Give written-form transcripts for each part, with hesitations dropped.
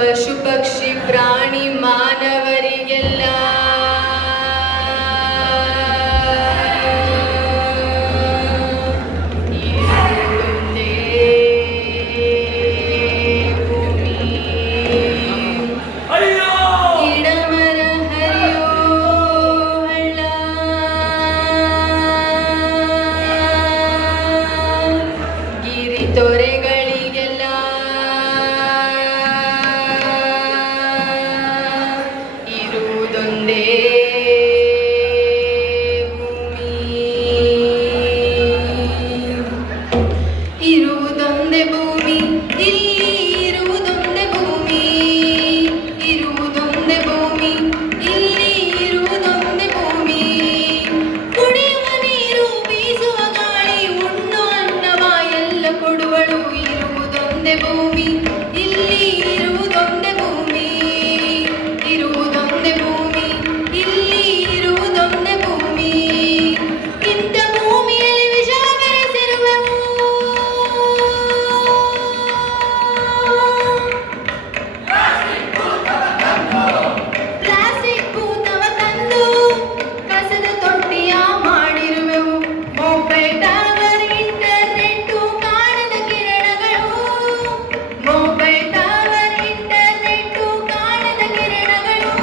ಪಶು ಪಕ್ಷಿ ಪ್ರಾಣಿ ಮಾನವರಿಗೆಲ್ಲ ತೊರೆಗಳಿಗೆಲ್ಲ ಇರುವುದೊಂದೇ ಭೂಮಿ, ಇರುವುದೊಂದೇ ಭೂಮಿ, ಇಲ್ಲಿ ಇರುವುದೊಂದೇ ಭೂಮಿ, ಇರುವುದೊಂದೇ ಭೂಮಿ, ಇಲ್ಲಿ ಇರುವುದೊಂದೇ ಭೂಮಿ. ಕುಡಿಯುವ ನೀರು, ಬೀಸುವ ಗಾಳಿ, ಉಣ್ಣು ಅನ್ನವ ಎಲ್ಲ ಕೊಡುವಳು. ಇರುವುದೊಂದೇ ಭೂಮಿ, ಇಲ್ಲಿ ಇರುವುದೊಂದೇ ಭೂಮಿ, ಇರುವುದೊಂದೇ ಭೂಮಿ, ಇಲ್ಲಿ ಇರುವುದೊಂದೇ ಭೂಮಿ. ಇಂಥ ಭೂಮಿಯಲ್ಲಿ ವಿಷ ಬೆರೆಸಿರುವೆವು. ಪ್ಲಾಸ್ಟಿಕ್ ಭೂತವ ತಂದು ಕಸದ ತೊಟ್ಟಿಯ ಮಾಡಿರುವೆವು. ಮೊಬೈಲ್ ಟವರ್, ಇಂಟರ್ನೆಟ್, ಕಾಣದ ಕಿರಣಗಳು. ಮೊಬೈಲ್ ಟವರ್, ಇಂಟರ್ನೆಟ್, ಕಾಣದ ಕಿರಣಗಳು.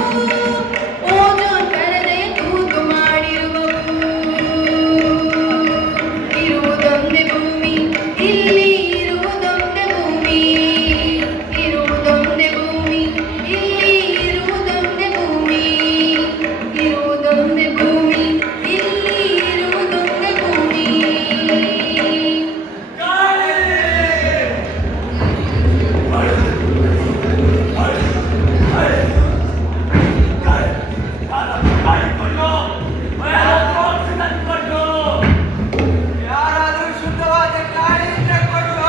ಓಜೋನ್ ಪರದೆಯ ತೂತು ಮಾಡಿರುವವು. ಇರುವುದೊಂದೇ ಭೂಮಿ, ಇಲ್ಲಿ ಇರುವುದೊಂದೇ ಭೂಮಿ, ಇರುವುದೊಂದೇ ಭೂಮಿ, ಇಲ್ಲಿ ಇರುವುದೊಂದೇ ಭೂಮಿ, ಇರುವುದೊಂದೇ ಭೂಮಿ, ಇಲ್ಲಿ ಇರುವುದೊಂದೇ ಭೂಮಿ. ಯಾರಾದರೂ ಶುದ್ಧವಾದ ಗಾಳಿ ಕೊಡುವ.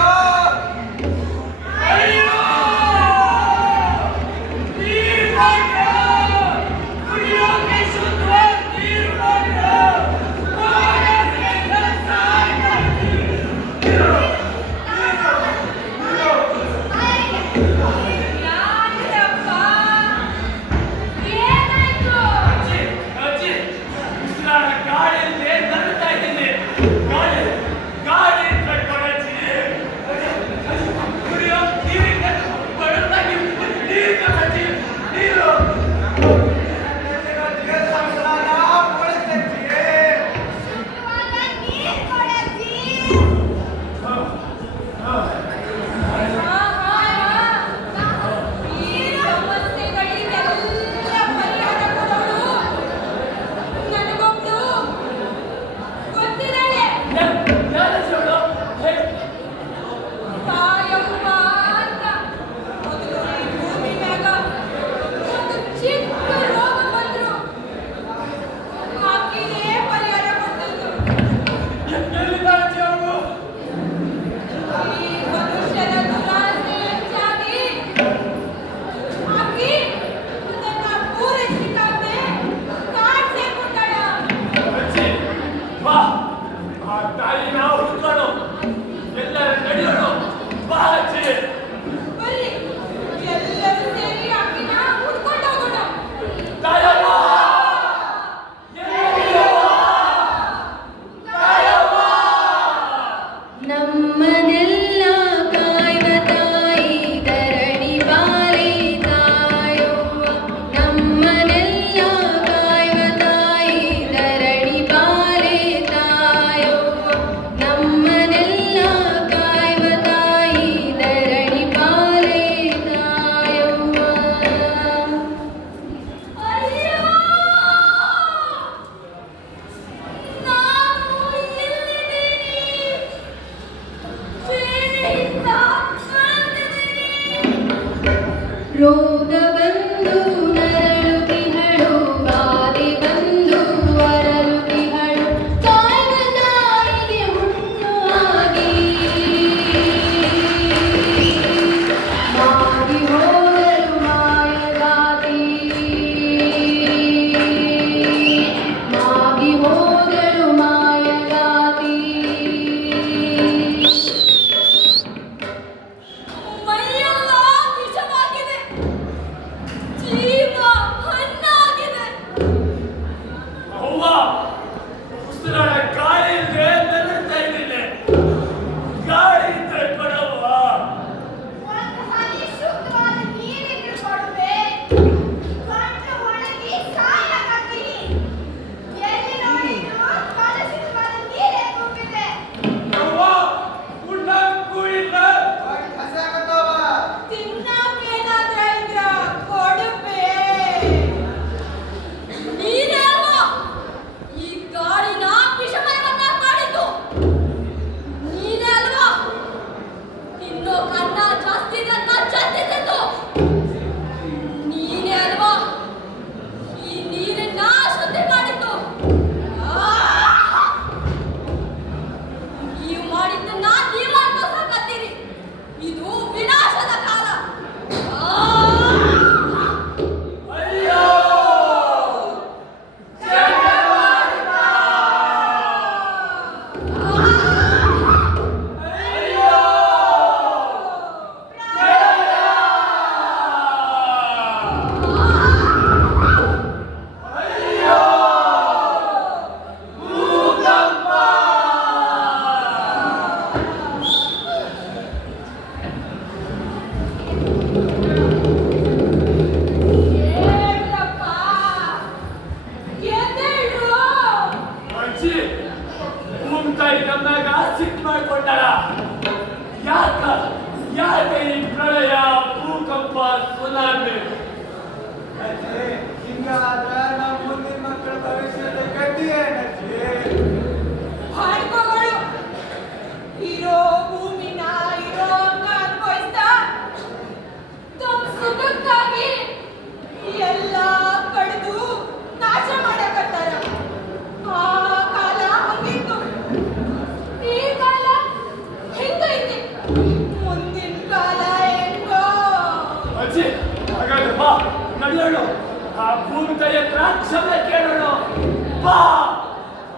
ನಮ್ಮನೆಲ್ಲ ಕಾಯ್ವ ತಾಯಿ ಧರಣಿ ಬಾಲೆ ತಾಯವ್ವ. ನಮ್ಮನೆಲ್ಲ ಕಾಯ್ವ ತಾಯಿ ಧರಣಿ ಬಾಲೆ ತಾಯವ್ವ. ನಮ್ಮನೆಲ್ಲ ಕಾಯ್ವ ತಾಯಿ ಧರಣಿ ಬಾಲೆ ತಾಯವ್ವ. ಅಯ್ಯೋ, ನಾವು ಎಲ್ಲಿದ್ದೀವಿ? ರೋಗ ಬಂದು ನರಳುತ್ತಿಹಳು, ಬಾಧೆ ಬಂದು ಅರಳುತ್ತಿಹಳು. ಕಾಯ್ವ ತಾಯಿಗೆ ಹುಣ್ಣು ಆಗಿ ಮಾಗಿ ಹೋಗಲು ಮಾಯಗಾತಿ, ಮಾಗಿ ಹೋಗಲು ಮಾಯಗಾತಿ. ಮೈಯೆಲ್ಲ ವಿಷವಾಗಿದೆ. ಗಾಳಿ ಇದ್ರೆ ಕೊಡವ್ವ. ಒಂದು ಹನಿ ಶುದ್ಧವಾದ ನೀರಿದ್ರೆ ಕೊಡುವೆ. ಗಂಟು ಒಣಗಿ ಸಾಯಕತ್ತೀನಿ. ಎಲ್ಲಿ ನೋಡಿದ್ರು ಕಲುಷಿತವಾದ ನೀರೇ ತುಂಬಿದೆ. ಅವ್ವ, ಉಣ್ಣಕ್ಕೂ ಇಲ್ಲ. ಹಸಾಕತ್ತಾವ. ತಿನ್ನಕ್ಕೇನಾದ್ರೂ ಇದ್ರ ಕೊಡುವೆ. ನೀನೇ ಅಲ್ವಾ ಈ ಗಾಳಿನ ವಿಷಮಯವನ್ನ ಮಾಡಿದ್ದು. ನೀನೇ ಅಲ್ವಾ ತಿನ್ನೋ ಕನ್ನ ಜಾಸ್ತಿ ಇದೆ ಅಂತ ಚಂದಿದ್ದು. ನೀನೇ ಅಲ್ವಾ ಈ ನೀರನ್ನ ಶುದ್ಧಿ ಮಾಡಿದ್ದು. ನೀವು ಮಾಡಿದ್ದನ್ನ ನೀವು ಅನುಭವಿಸಕತ್ತೀರಿ. ಇದು ವಿನಾಶದ ಕಾಲ. ಅಯ್ಯೋ! ಅಯ್ಯೋ! ಅಯ್ಯೋ! ಭೂಕಂಪ! ಏನಪ್ಪ ಎದ್ದೇಳು. ಅಜ್ಜಿ, ಭೂಮಿ ತಾಯಿ ನಮ್ಮಾಗ ಸಿಟ್ಟು ಮಾಡ್ಕೊಂಡಾಳ. ಯಾಕೆ ಈ ಪ್ರಳಯ, ಭೂಕಂಪ, ಸುನಾಮಿ? ಅಜ್ಜಿ, ಹಿಂಗಾದ್ರ ನಮ್ಮ ಮುಂದಿನ ಮಕ್ಕಳ ಭವಿಷ್ಯದ ಗತಿ ಏನಜ್ಜಿ? ಹಣ್ಣುಗಳು ಇರೋ ಭೂಮಿನ ಇರೋ ಹಂಗ ಅನ್ಭವಿಸ್ತಾ ತಮ್ಮ ಸುಖಕ್ಕಾಗಿ ಎಲ್ಲ ಕಡಿದು ನಾಶ ಮಾಡಕತ್ತಾರ. ಆ ಕಾಲ ಹಂಗಿತ್ತು, ಈ ಕಾಲ ಹಿಂಗೈತಿ, ಮುಂದಿನ ಕಾಲ ಹೆಂಗೋ. ಅಜ್ಜಿ, ಹಾಗಾದ್ರೆ ಬಾ, ನಡೆಯೋಣ. ಆ ಭೂಮಿ ತಾಯಿ ಹತ್ರ ಕ್ಷಮೆ ಕೇಳೋಣ. ಬಾ.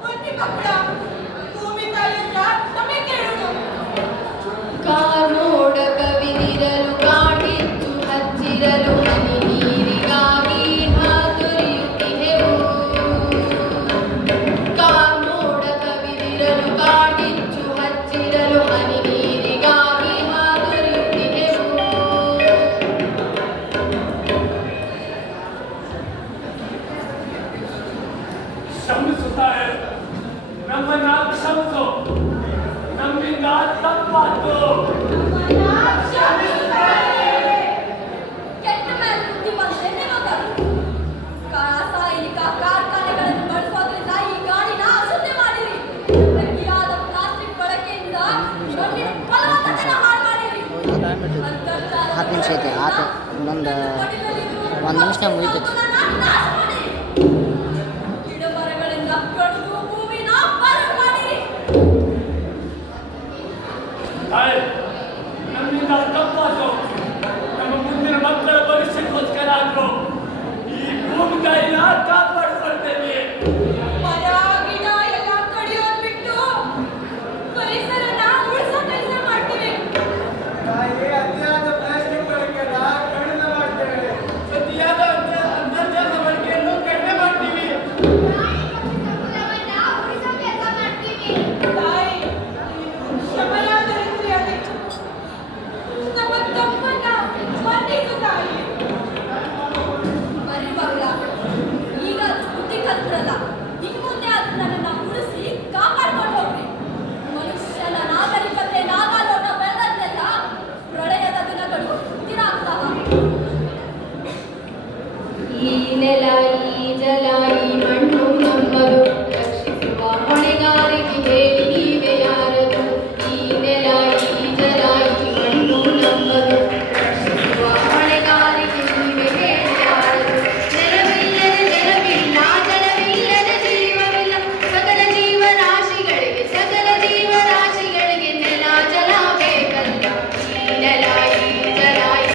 ಬನ್ನಿ ಮಕ್ಕಳ, ಭೂಮಿ ತಾಯಿ ಹತ್ರ ಕ್ಷಮೆ ಕೇಳೋಣ. ಕಾನೋಡ ಕವಿದಿರಲು ಕಾಡಿತ್ತು ಹಚ್ಚಿರಲು ಹನಿ ನೀರಿಗಾಗಿ ಹಾತೊರೆಯುತ್ತಿಹೆವು. ಕಾನೋಡ ಕವಿದಿರಲು ಕಾಡಿತ್ತು ಹಚ್ಚಿರಲು ಹನಿ ನೀರಿಗಾಗಿ ಹಾತೊರೆಯುತ್ತಿಹೆವು. ಕ್ಷಮಿಸುತ್ತಾರೆ, ನಮ್ಮನ್ನ ಕ್ಷಮಿಸು. ನಮ್ಮಿಂದ ತಪ್ಪಾತು. ಕೆಟ್ಟ ಮೇಲೆ ಬುದ್ಧಿ ಬಂದ್ರೆ ನಿಮಗ. ರಾಸಾಯನಿಕ ಕಾರ್ಖಾನೆಗಳನ್ನು ಬಳಸೋದ್ರಿಂದ ಈ ಗಾಳಿನ ಅಶುದ್ಧಿ ಮಾಡಿರಿ. ಅತಿಯಾದ ಪ್ಲಾಸ್ಟಿಕ್ ಬಳಕೆಯಿಂದ ಮಣ್ಣಿನ ಫಲವತ್ತತೆನ ಹಾಳು ಮಾಡಿರಿ. ಅಂತರ್ಜಾಲದ 10 ನಿಮಿಷ ಐತೆ, ಆತು. ಇನ್ನೊಂದು 1 ನಿಮಿಷನಾಗ ಮುಗಿತೈತಿ. ನಾಶ ಮಾಡಿರಿ. ಗಿಡ ಮರಗಳಿಂದ ಕಡಿದು ಭೂಮಿನ ಬರಡು ಮಾಡಿರಿ. ತಾಯಿ, ನಮ್ಮಿಂದ ತಪ್ಪಾತು.